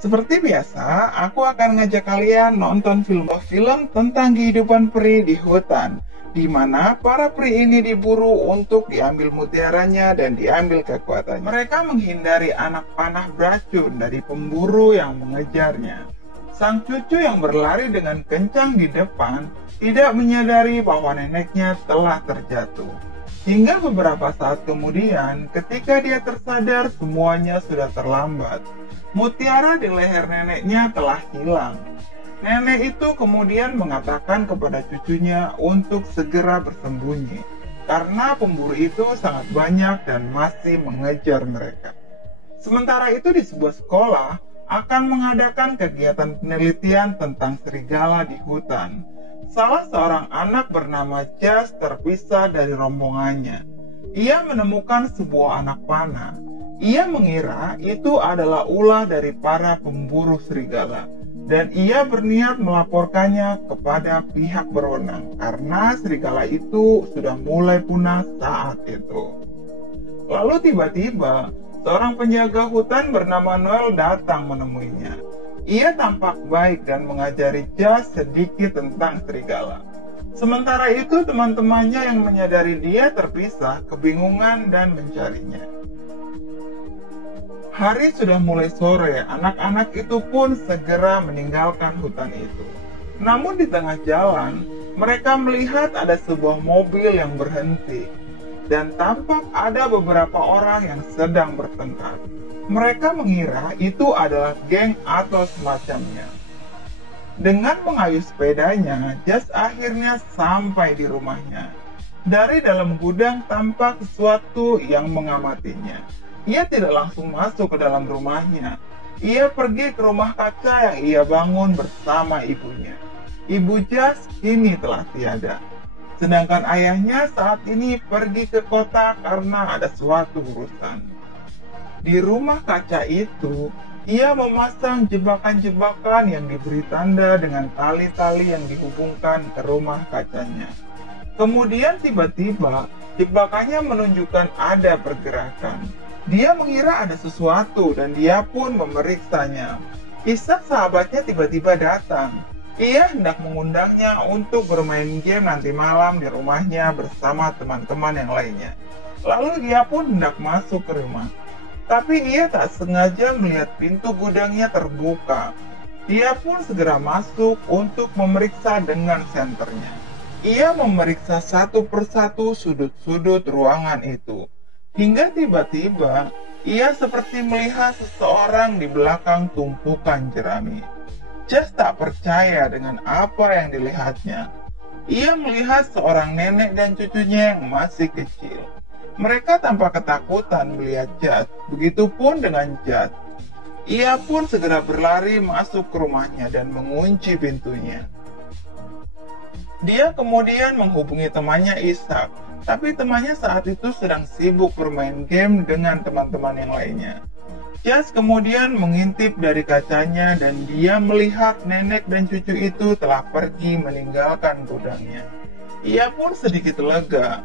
Seperti biasa, aku akan ngajak kalian nonton film tentang kehidupan peri di hutan, di mana para peri ini diburu untuk diambil mutiaranya dan diambil kekuatannya. Mereka menghindari anak panah beracun dari pemburu yang mengejarnya. Sang cucu yang berlari dengan kencang di depan tidak menyadari bahwa neneknya telah terjatuh. Hingga beberapa saat kemudian, ketika dia tersadar, semuanya sudah terlambat. Mutiara di leher neneknya telah hilang. Nenek itu kemudian mengatakan kepada cucunya untuk segera bersembunyi, karena pemburu itu sangat banyak dan masih mengejar mereka. Sementara itu di sebuah sekolah akan mengadakan kegiatan penelitian tentang serigala di hutan. Salah seorang anak bernama Jas terpisah dari rombongannya. Ia menemukan sebuah anak panah. Ia mengira itu adalah ulah dari para pemburu serigala, dan ia berniat melaporkannya kepada pihak berwenang karena serigala itu sudah mulai punah saat itu. Lalu tiba-tiba, seorang penjaga hutan bernama Noel datang menemuinya. Ia tampak baik dan mengajari Jas sedikit tentang serigala. Sementara itu, teman-temannya yang menyadari dia terpisah, kebingungan dan mencarinya. Hari sudah mulai sore, anak-anak itu pun segera meninggalkan hutan itu. Namun di tengah jalan, mereka melihat ada sebuah mobil yang berhenti. Dan tampak ada beberapa orang yang sedang bertengkar. Mereka mengira itu adalah geng atau semacamnya. Dengan mengayuh sepedanya, Jas akhirnya sampai di rumahnya. Dari dalam gudang tampak sesuatu yang mengamatinya. Ia tidak langsung masuk ke dalam rumahnya. Ia pergi ke rumah kaca yang ia bangun bersama ibunya. Ibu Jas kini telah tiada. Sedangkan ayahnya saat ini pergi ke kota karena ada suatu urusan. Di rumah kaca itu, ia memasang jebakan-jebakan yang diberi tanda dengan tali-tali yang dihubungkan ke rumah kacanya. Kemudian tiba-tiba, jebakannya menunjukkan ada pergerakan. Dia mengira ada sesuatu dan dia pun memeriksanya. Ishak sahabatnya tiba-tiba datang. Ia hendak mengundangnya untuk bermain game nanti malam di rumahnya bersama teman-teman yang lainnya. Lalu dia pun hendak masuk ke rumah. Tapi ia tak sengaja melihat pintu gudangnya terbuka. Dia pun segera masuk untuk memeriksa dengan senternya. Ia memeriksa satu persatu sudut-sudut ruangan itu. Hingga tiba-tiba, ia seperti melihat seseorang di belakang tumpukan jerami. Jas tak percaya dengan apa yang dilihatnya. Ia melihat seorang nenek dan cucunya yang masih kecil. Mereka tampak ketakutan melihat Jas, begitupun dengan Jas. Ia pun segera berlari masuk ke rumahnya dan mengunci pintunya. Dia kemudian menghubungi temannya Ishak, tapi temannya saat itu sedang sibuk bermain game dengan teman-teman yang lainnya. Jas kemudian mengintip dari kacanya dan dia melihat nenek dan cucu itu telah pergi meninggalkan gudangnya. Ia pun sedikit lega.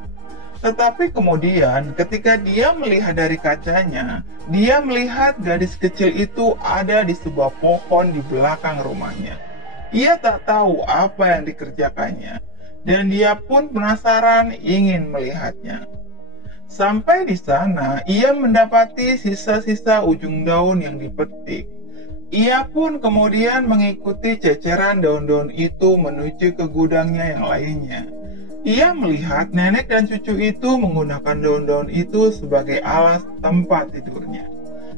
Tetapi kemudian ketika dia melihat dari kacanya, dia melihat gadis kecil itu ada di sebuah pohon di belakang rumahnya. Ia tak tahu apa yang dikerjakannya, dan dia pun penasaran ingin melihatnya. Sampai di sana, ia mendapati sisa-sisa ujung daun yang dipetik. Ia pun kemudian mengikuti ceceran daun-daun itu menuju ke gudangnya yang lainnya. Ia melihat nenek dan cucu itu menggunakan daun-daun itu sebagai alas tempat tidurnya.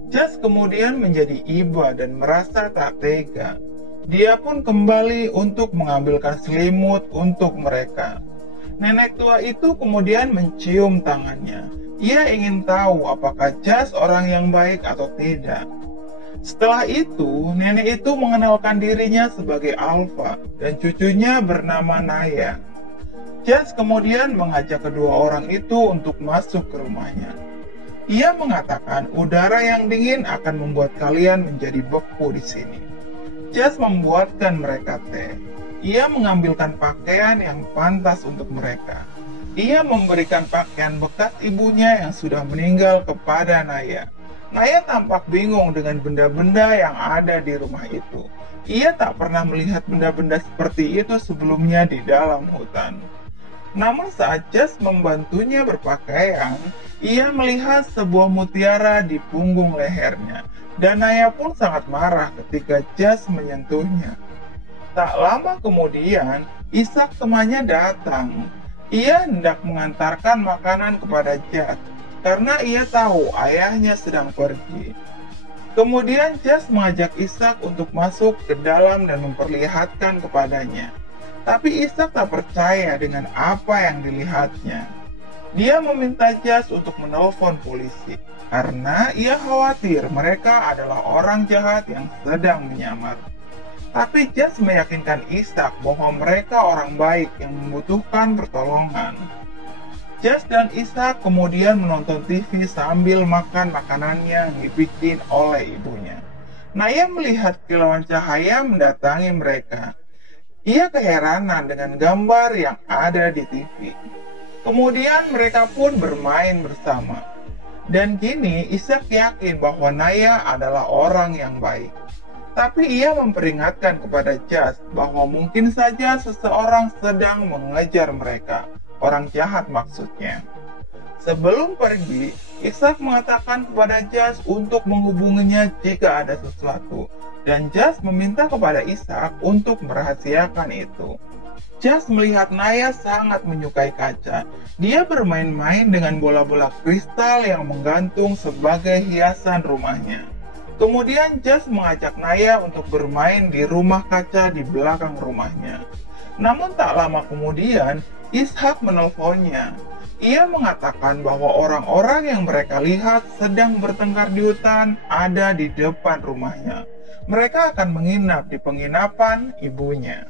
Jas kemudian menjadi iba dan merasa tak tega. Dia pun kembali untuk mengambilkan selimut untuk mereka. Nenek tua itu kemudian mencium tangannya. Ia ingin tahu apakah Jas orang yang baik atau tidak. Setelah itu, nenek itu mengenalkan dirinya sebagai Alfa dan cucunya bernama Naya. Jas kemudian mengajak kedua orang itu untuk masuk ke rumahnya. Ia mengatakan udara yang dingin akan membuat kalian menjadi beku di sini. Jas membuatkan mereka teh. Ia mengambilkan pakaian yang pantas untuk mereka. Ia memberikan pakaian bekas ibunya yang sudah meninggal kepada Naya. Naya tampak bingung dengan benda-benda yang ada di rumah itu. Ia tak pernah melihat benda-benda seperti itu sebelumnya di dalam hutan. Namun saat Jas membantunya berpakaian, ia melihat sebuah mutiara di punggung lehernya, dan Naya pun sangat marah ketika Jas menyentuhnya. Tak lama kemudian, Ishak temannya datang. Ia hendak mengantarkan makanan kepada Jas, karena ia tahu ayahnya sedang pergi. Kemudian Jas mengajak Ishak untuk masuk ke dalam dan memperlihatkan kepadanya. Tapi Ishak tak percaya dengan apa yang dilihatnya. Dia meminta Jas untuk menelpon polisi, karena ia khawatir mereka adalah orang jahat yang sedang menyamar. Tapi Jas meyakinkan Ishak bahwa mereka orang baik yang membutuhkan pertolongan. Jas dan Ishak kemudian menonton TV sambil makan makanannya yang dibikin oleh ibunya. Naya melihat kilauan cahaya mendatangi mereka. Ia keheranan dengan gambar yang ada di TV. Kemudian mereka pun bermain bersama. Dan kini Ishak yakin bahwa Naya adalah orang yang baik. Tapi ia memperingatkan kepada Jas bahwa mungkin saja seseorang sedang mengejar mereka. Orang jahat maksudnya. Sebelum pergi, Ishak mengatakan kepada Jas untuk menghubunginya jika ada sesuatu, dan Jas meminta kepada Ishak untuk merahasiakan itu. Jas melihat Naya sangat menyukai kaca. Dia bermain-main dengan bola-bola kristal yang menggantung sebagai hiasan rumahnya. Kemudian Jas mengajak Naya untuk bermain di rumah kaca di belakang rumahnya. Namun tak lama kemudian, Ishak menelponnya. Ia mengatakan bahwa orang-orang yang mereka lihat sedang bertengkar di hutan ada di depan rumahnya. Mereka akan menginap di penginapan ibunya.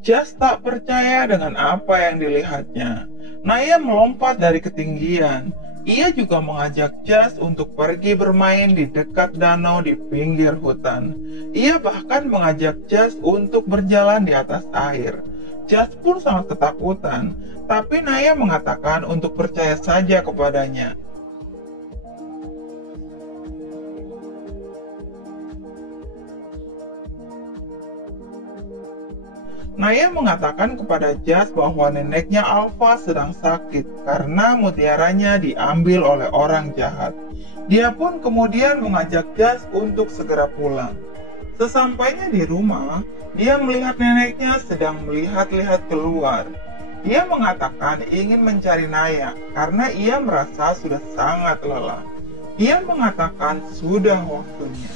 Jas tak percaya dengan apa yang dilihatnya. Naya melompat dari ketinggian. Ia juga mengajak Jas untuk pergi bermain di dekat danau di pinggir hutan. Ia bahkan mengajak Jas untuk berjalan di atas air. Jas pun sangat ketakutan, tapi Naya mengatakan untuk percaya saja kepadanya. Naya mengatakan kepada Jas bahwa neneknya Alpha sedang sakit karena mutiaranya diambil oleh orang jahat. Dia pun kemudian mengajak Jas untuk segera pulang. Sesampainya di rumah, dia melihat neneknya sedang melihat-lihat keluar. Dia mengatakan ingin mencari Naya karena ia merasa sudah sangat lelah. Dia mengatakan sudah waktunya.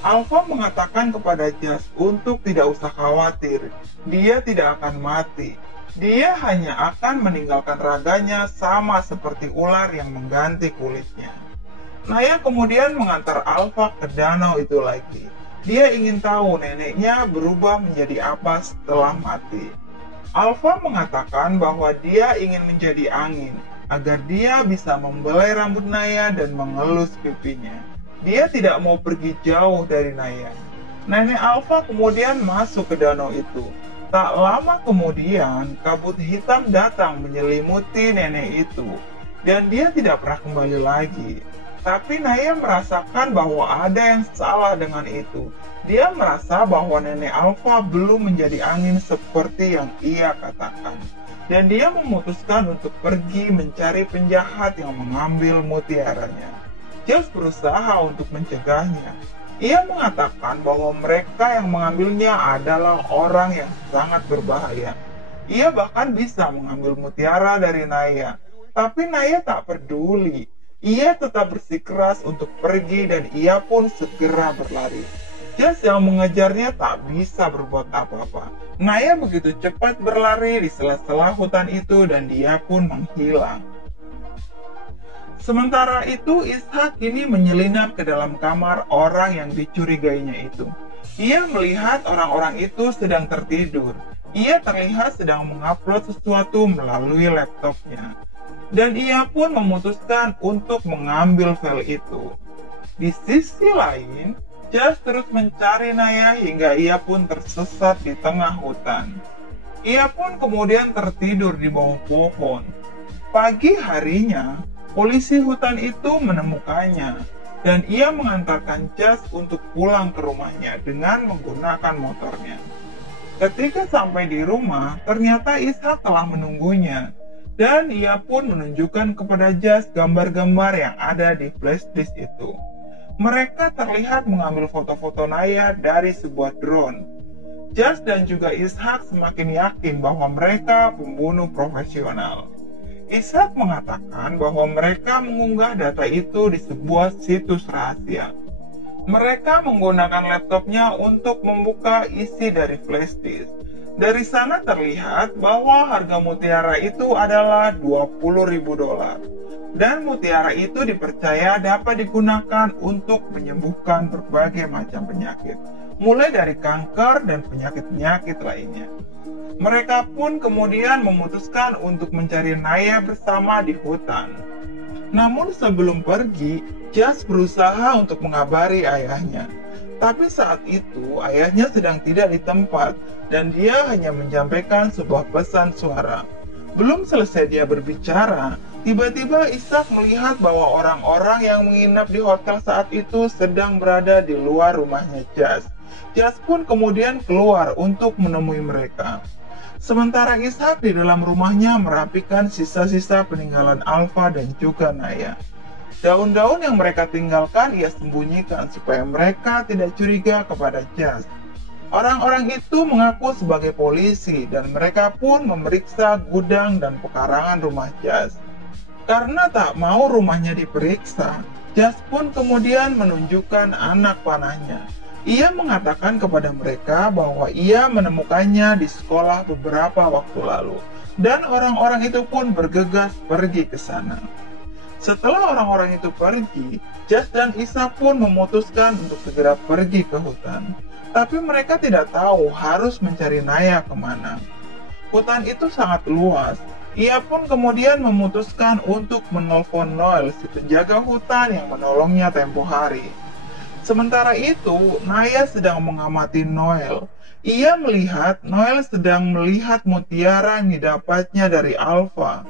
Alpha mengatakan kepada Jas untuk tidak usah khawatir, dia tidak akan mati. Dia hanya akan meninggalkan raganya sama seperti ular yang mengganti kulitnya. Naya kemudian mengantar Alpha ke danau itu lagi. Dia ingin tahu neneknya berubah menjadi apa setelah mati. Alpha mengatakan bahwa dia ingin menjadi angin, agar dia bisa membelai rambut Naya dan mengelus pipinya. Dia tidak mau pergi jauh dari Naya. Nenek Alpha kemudian masuk ke danau itu. Tak lama kemudian, kabut hitam datang menyelimuti nenek itu. Dan dia tidak pernah kembali lagi. Tapi Naya merasakan bahwa ada yang salah dengan itu. Dia merasa bahwa nenek Alpha belum menjadi angin seperti yang ia katakan. Dan dia memutuskan untuk pergi mencari penjahat yang mengambil mutiaranya. Jas berusaha untuk mencegahnya. Ia mengatakan bahwa mereka yang mengambilnya adalah orang yang sangat berbahaya. Ia bahkan bisa mengambil mutiara dari Naya. Tapi Naya tak peduli. Ia tetap bersikeras untuk pergi dan ia pun segera berlari. Jas yang mengejarnya tak bisa berbuat apa-apa. Naya begitu cepat berlari di sela-sela hutan itu dan dia pun menghilang. Sementara itu, Ishak kini menyelinap ke dalam kamar orang yang dicurigainya itu. Ia melihat orang-orang itu sedang tertidur. Ia terlihat sedang mengupload sesuatu melalui laptopnya. Dan ia pun memutuskan untuk mengambil file itu. Di sisi lain, Jas terus mencari Naya hingga ia pun tersesat di tengah hutan. Ia pun kemudian tertidur di bawah pohon. Pagi harinya, polisi hutan itu menemukannya dan ia mengantarkan Jas untuk pulang ke rumahnya dengan menggunakan motornya. Ketika sampai di rumah, ternyata Ishak telah menunggunya dan ia pun menunjukkan kepada Jas gambar-gambar yang ada di flash disk itu. Mereka terlihat mengambil foto-foto Naya dari sebuah drone. Jas dan juga Ishak semakin yakin bahwa mereka pembunuh profesional. Ishak mengatakan bahwa mereka mengunggah data itu di sebuah situs rahasia. Mereka menggunakan laptopnya untuk membuka isi dari flash disk. Dari sana terlihat bahwa harga mutiara itu adalah $20.000. Dan mutiara itu dipercaya dapat digunakan untuk menyembuhkan berbagai macam penyakit, mulai dari kanker dan penyakit-penyakit lainnya. Mereka pun kemudian memutuskan untuk mencari Naya bersama di hutan. Namun sebelum pergi, Jas berusaha untuk mengabari ayahnya. Tapi saat itu ayahnya sedang tidak di tempat dan dia hanya menyampaikan sebuah pesan suara. Belum selesai dia berbicara, tiba-tiba Ishak melihat bahwa orang-orang yang menginap di hotel saat itu sedang berada di luar rumahnya Jas. Jas pun kemudian keluar untuk menemui mereka. Sementara Ishak di dalam rumahnya merapikan sisa-sisa peninggalan Alfa dan juga Naya. Daun-daun yang mereka tinggalkan ia sembunyikan supaya mereka tidak curiga kepada Jas. Orang-orang itu mengaku sebagai polisi dan mereka pun memeriksa gudang dan pekarangan rumah Jas. Karena tak mau rumahnya diperiksa, Jas pun kemudian menunjukkan anak panahnya. Ia mengatakan kepada mereka bahwa ia menemukannya di sekolah beberapa waktu lalu, dan orang-orang itu pun bergegas pergi ke sana. Setelah orang-orang itu pergi, Jas dan Ishak pun memutuskan untuk segera pergi ke hutan. Tapi mereka tidak tahu harus mencari Naya kemana. Hutan itu sangat luas. Ia pun kemudian memutuskan untuk menelpon Noel, si penjaga hutan yang menolongnya tempo hari. Sementara itu, Naya sedang mengamati Noel. Ia melihat Noel sedang melihat mutiara yang didapatnya dari Alfa.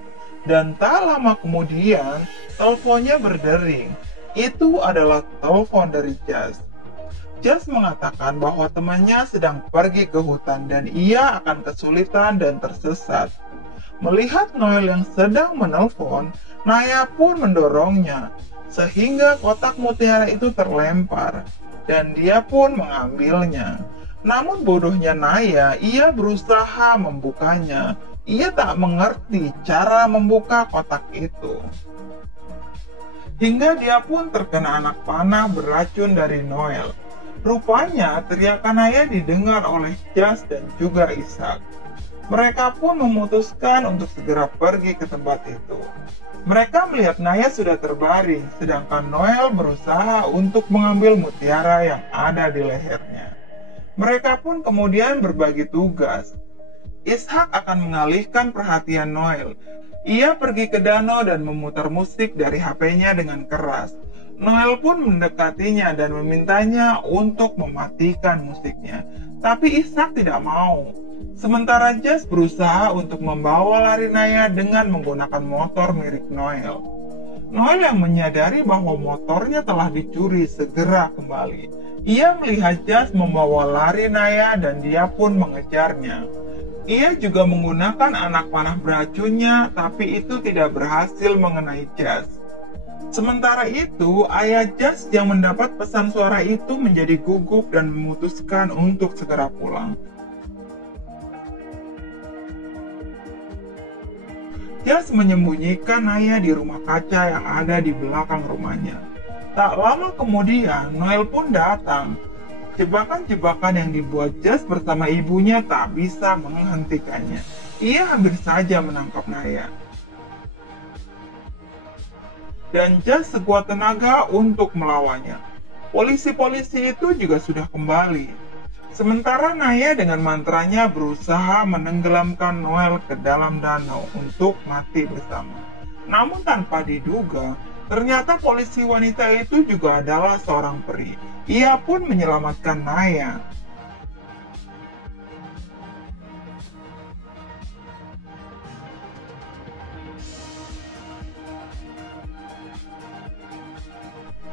Dan tak lama kemudian, teleponnya berdering. Itu adalah telepon dari Jas. Jas mengatakan bahwa temannya sedang pergi ke hutan dan ia akan kesulitan dan tersesat. Melihat Noel yang sedang menelpon, Naya pun mendorongnya, sehingga kotak mutiara itu terlempar, dan dia pun mengambilnya. Namun bodohnya Naya, ia berusaha membukanya. Ia tak mengerti cara membuka kotak itu. Hingga dia pun terkena anak panah beracun dari Noel. Rupanya teriakan Naya didengar oleh Jas dan juga Ishak. Mereka pun memutuskan untuk segera pergi ke tempat itu. Mereka melihat Naya sudah terbaring, sedangkan Noel berusaha untuk mengambil mutiara yang ada di lehernya. Mereka pun kemudian berbagi tugas. Ishak akan mengalihkan perhatian Noel. Ia pergi ke danau dan memutar musik dari HP-nya dengan keras. Noel pun mendekatinya dan memintanya untuk mematikan musiknya. Tapi Ishak tidak mau. Sementara Jas berusaha untuk membawa lari Naya dengan menggunakan motor mirip Noel. Noel yang menyadari bahwa motornya telah dicuri segera kembali. Ia melihat Jas membawa lari Naya dan dia pun mengejarnya. Ia juga menggunakan anak panah beracunnya, tapi itu tidak berhasil mengenai Jas. Sementara itu, ayah Jas yang mendapat pesan suara itu menjadi gugup dan memutuskan untuk segera pulang. Jas menyembunyikan Naya di rumah kaca yang ada di belakang rumahnya. Tak lama kemudian, Noel pun datang. Jebakan-jebakan yang dibuat Jas bersama ibunya tak bisa menghentikannya. Ia hampir saja menangkap Naya. Dan Jas sekuat tenaga untuk melawannya. Polisi-polisi itu juga sudah kembali. Sementara Naya dengan mantranya berusaha menenggelamkan Noel ke dalam danau untuk mati bersama. Namun tanpa diduga, ternyata polisi wanita itu juga adalah seorang peri. Ia pun menyelamatkan Naya.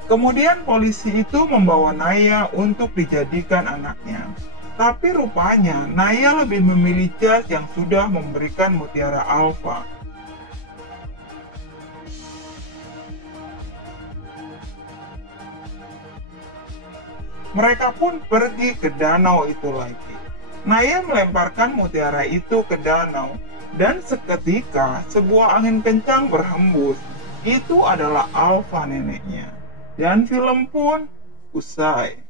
Kemudian polisi itu membawa Naya untuk dijadikan anaknya. Tapi rupanya Naya lebih memilih jas yang sudah memberikan mutiara alfa. Mereka pun pergi ke danau itu lagi. Naya melemparkan mutiara itu ke danau, dan seketika sebuah angin kencang berhembus. Itu adalah alfa neneknya. Dan film pun usai.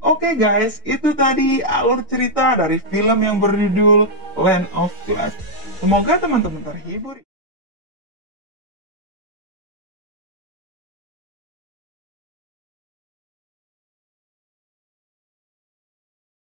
Oke guys, itu tadi alur cerita dari film yang berjudul Land of Glass. Semoga teman-teman terhibur.